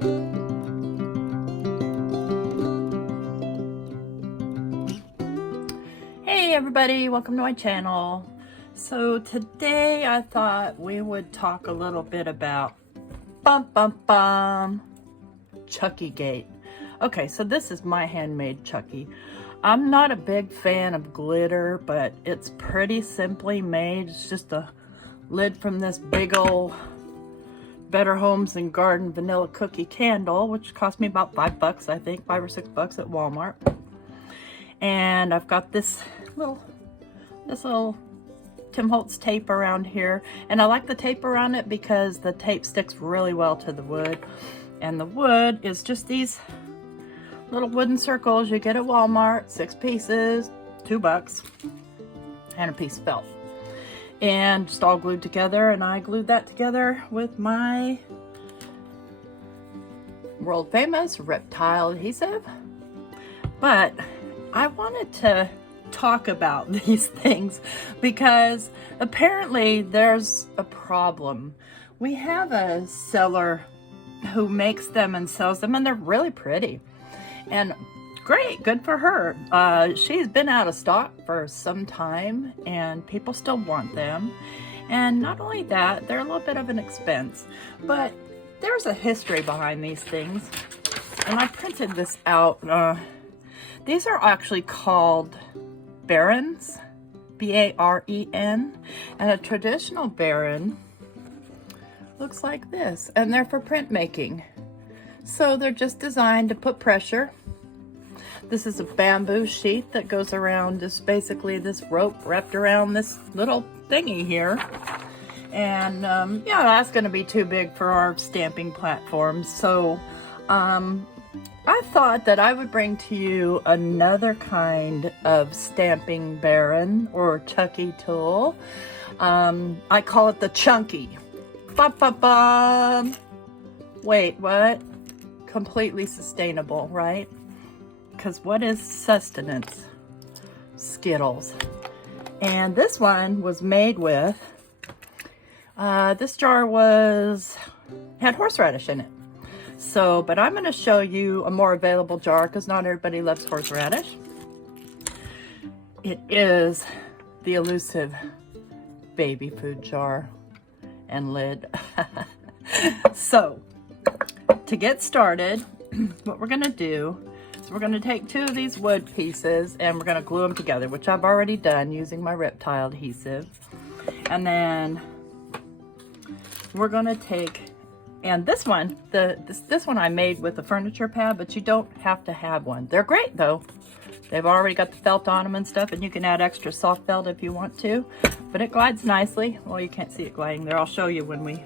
Hey everybody, welcome to my channel. So today I thought we would talk a little bit about Chuckiegate. Okay, so this is my handmade Chuckie. I'm not a big fan of glitter, but it's pretty simply made. It's just a lid from this big old Better Homes and Garden vanilla cookie candle, which cost me about $5, I think, $5 or $6 at Walmart. And I've got this little Tim Holtz tape around here, and I like the tape around it because the tape sticks really well to the wood. And the wood is just these little wooden circles you get at Walmart, 6 pieces, $2, and a piece of felt, and just all glued together. And I glued that together with my world famous Reptile Adhesive. But I wanted to talk about these things because apparently there's a problem. We have a seller who makes them and sells them, and they're really pretty and great, good for her. She's been out of stock for some time and people still want them. And not only that, they're a little bit of an expense, but there's a history behind these things. And I printed this out. These are actually called barens, B-A-R-E-N, and a traditional baren looks like this, and they're for printmaking. So they're just designed to put pressure. This is a bamboo sheet that goes around, just basically this rope wrapped around this little thingy here. And yeah, that's going to be too big for our stamping platform. So I thought that I would bring to you another kind of stamping baren or Chuckie tool. I call it the Chuckie. Wait, what? Completely sustainable, right? Because what is sustenance? Skittles. And this one was made with, this jar had horseradish in it. So, but I'm going to show you a more available jar because not everybody loves horseradish. It is the elusive baby food jar and lid. So, to get started, what we're going to do is we're going to take 2 of these wood pieces and we're going to glue them together, which I've already done using my Reptile Adhesive. And then we're going to take, and this one, this one I made with a furniture pad, but you don't have to have one. They're great though. They've already got the felt on them and stuff, and you can add extra soft felt if you want to, but it glides nicely. Well, you can't see it gliding there. I'll show you when we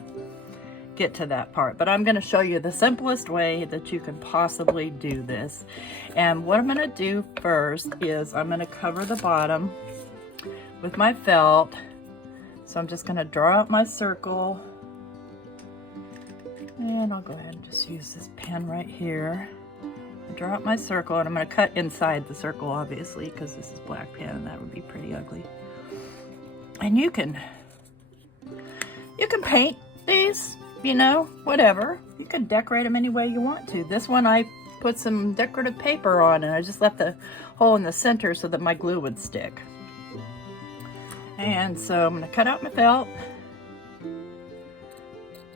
get to that part, but I'm going to show you the simplest way that you can possibly do this. And what I'm going to do first is I'm going to cover the bottom with my felt. So I'm just going to draw out my circle, and I'll go ahead and just use this pen right here. Draw out my circle, and I'm going to cut inside the circle, obviously, because this is black pen and that would be pretty ugly. And you can paint these, you know, whatever. You can decorate them any way you want to. This one I put some decorative paper on, and I just left the hole in the center so that my glue would stick. And so I'm going to cut out my felt.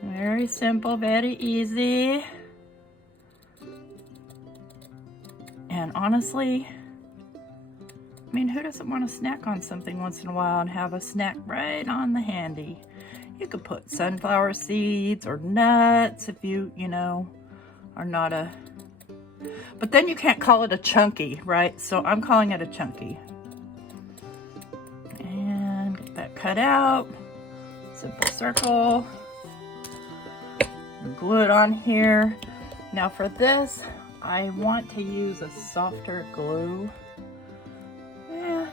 Very simple, very easy. And honestly, I mean, who doesn't want to snack on something once in a while and have a snack right on the handy? You could put sunflower seeds or nuts if you know, are not a... But then you can't call it a Chuckie, right? So I'm calling it a Chuckie. And get that cut out. Simple circle. Glue it on here. Now for this, I want to use a softer glue.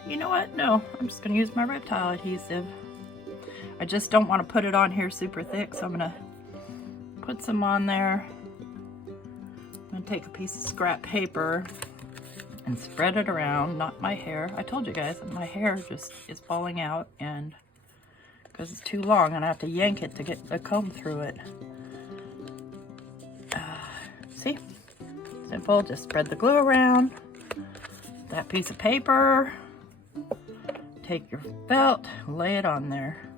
You know what? No, I'm just going to use my Reptile Adhesive. I just don't want to put it on here super thick, so I'm going to put some on there. I'm going to take a piece of scrap paper and spread it around, not my hair. I told you guys that my hair just is falling out, and because it's too long and I have to yank it to get the comb through it. See? Simple, just spread the glue around. That piece of paper. Take your felt, lay it on there.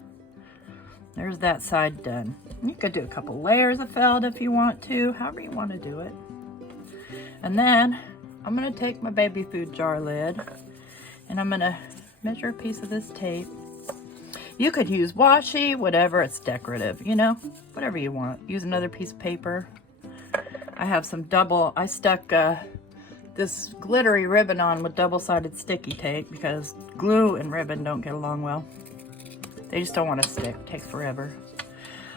There's that side done. You could do a couple layers of felt if you want to, however you want to do it. And then I'm gonna take my baby food jar lid and I'm gonna measure a piece of this tape. You could use washi, whatever, it's decorative, you know, whatever you want. Use another piece of paper. I have some I stuck this glittery ribbon on with double-sided sticky tape because glue and ribbon don't get along well. They just don't want to stick. It takes forever.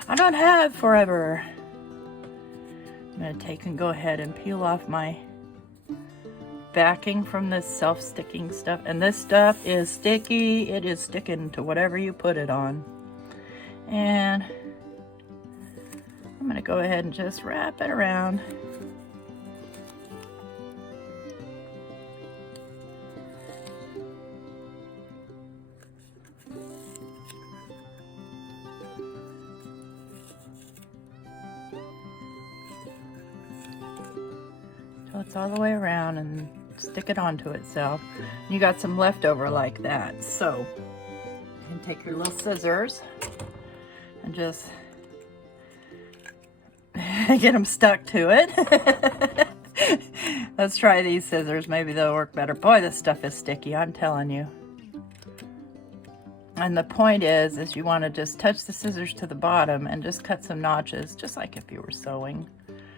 I don't have forever. I'm going to take and go ahead and peel off my backing from this self-sticking stuff. And this stuff is sticky. It is sticking to whatever you put it on. And I'm going to go ahead and just wrap it around. So it's all the way around and stick it onto itself. And you got some leftover like that. So you can take your little scissors and just get them stuck to it. Let's try these scissors. Maybe they'll work better. Boy, this stuff is sticky, I'm telling you. And the point is you want to just touch the scissors to the bottom and just cut some notches, just like if you were sewing,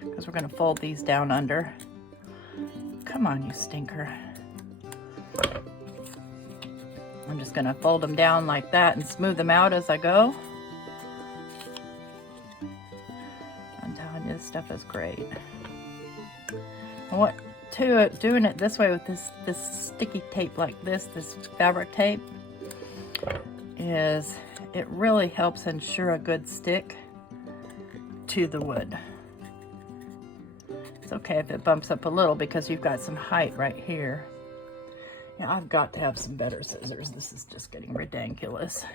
because we're going to fold these down under. Come on, you stinker. I'm just going to fold them down like that and smooth them out as I go. I'm telling you, this stuff is great. And what to doing it this way with this sticky tape like this fabric tape, is it really helps ensure a good stick to the wood. It's okay if it bumps up a little because you've got some height right here. Yeah, I've got to have some better scissors. This is just getting ridiculous.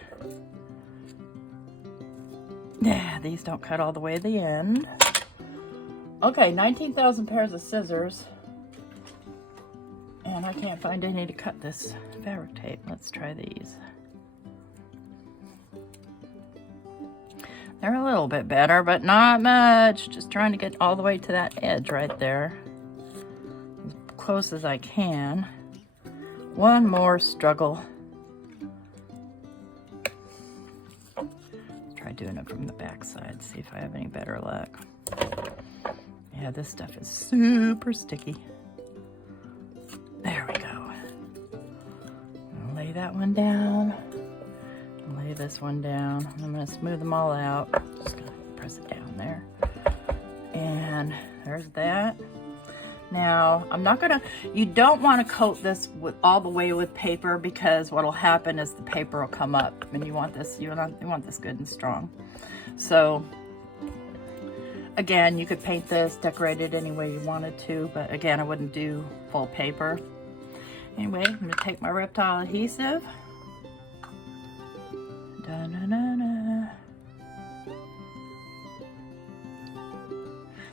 Yeah, these don't cut all the way to the end. Okay, 19,000 pairs of scissors. And I can't find any to cut this fabric tape. Let's try these. They're a little bit better, but not much. Just trying to get all the way to that edge right there. As close as I can. One more struggle. Let's try doing it from the back side, see if I have any better luck. Yeah, this stuff is super sticky. There we go. I'll lay that one down. Lay this one down. I'm going to smooth them all out. Just going to press it down there. And there's that. Now, I'm not going to, you don't want to coat this with all the way with paper, because what will happen is the paper will come up, and you want this, you want this good and strong. So, again, you could paint this, decorate it any way you wanted to, but again, I wouldn't do full paper. Anyway, I'm going to take my Reptile Adhesive. Da-na-na-na.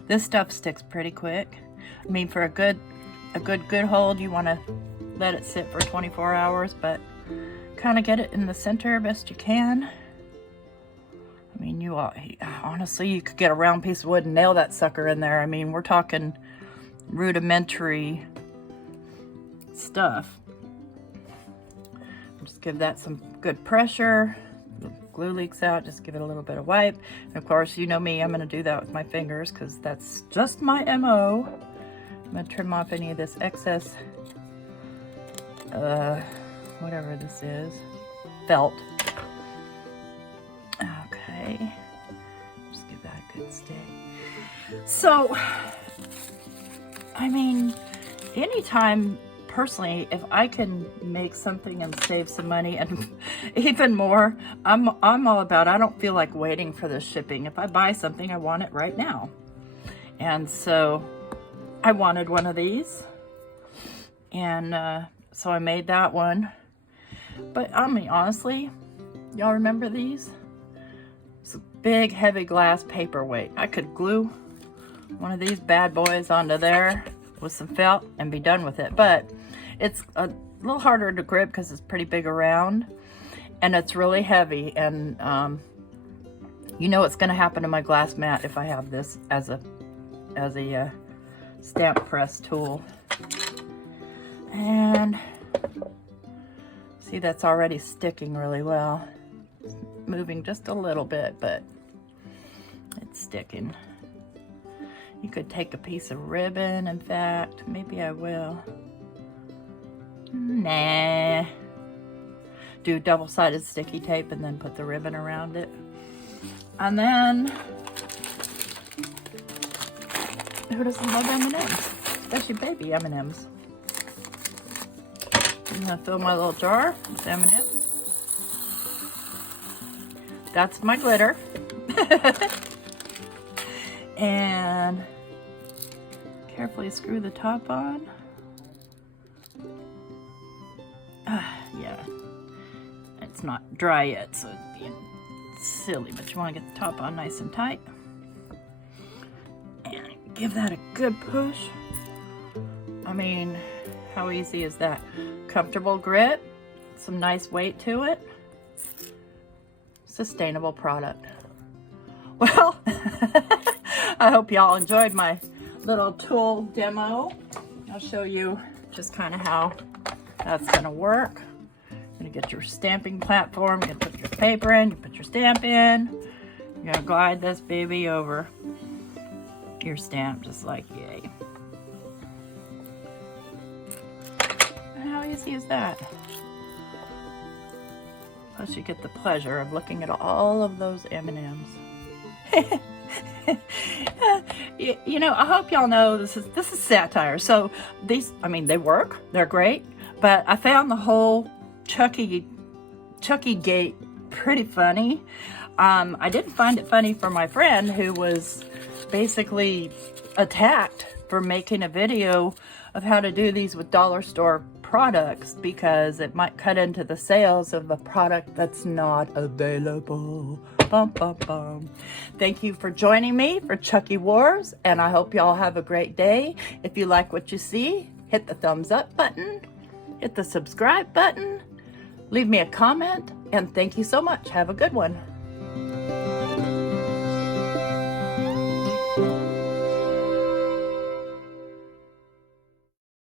This stuff sticks pretty quick. I mean, for a good hold, you want to let it sit for 24 hours, but kind of get it in the center best you can. I mean, honestly, you could get a round piece of wood and nail that sucker in there. I mean, we're talking rudimentary stuff. Just give that some good pressure. The glue leaks out, just give it a little bit of wipe. And of course, you know me, I'm going to do that with my fingers because that's just my MO. I'm going to trim off any of this excess, whatever this is, felt. Okay, just give that a good stick. So, I mean, anytime, personally, if I can make something and save some money, and even more, I'm all about, I don't feel like waiting for the shipping. If I buy something, I want it right now. And so I wanted one of these, and so I made that one. But I mean, honestly, y'all remember these? It's a big, heavy glass paperweight. I could glue one of these bad boys onto there with some felt and be done with it. But it's a little harder to grip because it's pretty big around and it's really heavy. And you know what's going to happen to my glass mat if I have this as a stamp press tool. And see, that's already sticking really well. It's moving just a little bit, but it's sticking. You could take a piece of ribbon, in fact. Maybe I will. Nah. Do double-sided sticky tape and then put the ribbon around it. And then, who doesn't love M&Ms? Especially baby M&Ms. I'm gonna fill my little jar with M&Ms. That's my glitter. And carefully screw the top on. Yeah, it's not dry yet, so it's being silly, but you want to get the top on nice and tight. And give that a good push. I mean, how easy is that? Comfortable grip, some nice weight to it. Sustainable product. Well, I hope y'all enjoyed my little tool demo. I'll show you just kind of how that's gonna work. You're gonna get your stamping platform, you're gonna put your paper in, you put your stamp in, you're gonna glide this baby over your stamp just like yay. How easy is that? Plus you get the pleasure of looking at all of those M&Ms. You know, I hope y'all know this is satire. So these, I mean, they work, they're great, but I found the whole Chuckiegate pretty funny. I didn't find it funny for my friend who was basically attacked for making a video of how to do these with dollar store products because it might cut into the sales of a product that's not available. Bum, bum, bum. Thank you for joining me for Chuckie Wars, and I hope y'all have a great day. If you like what you see, hit the thumbs up button, hit the subscribe button, leave me a comment, and thank you so much. Have a good one.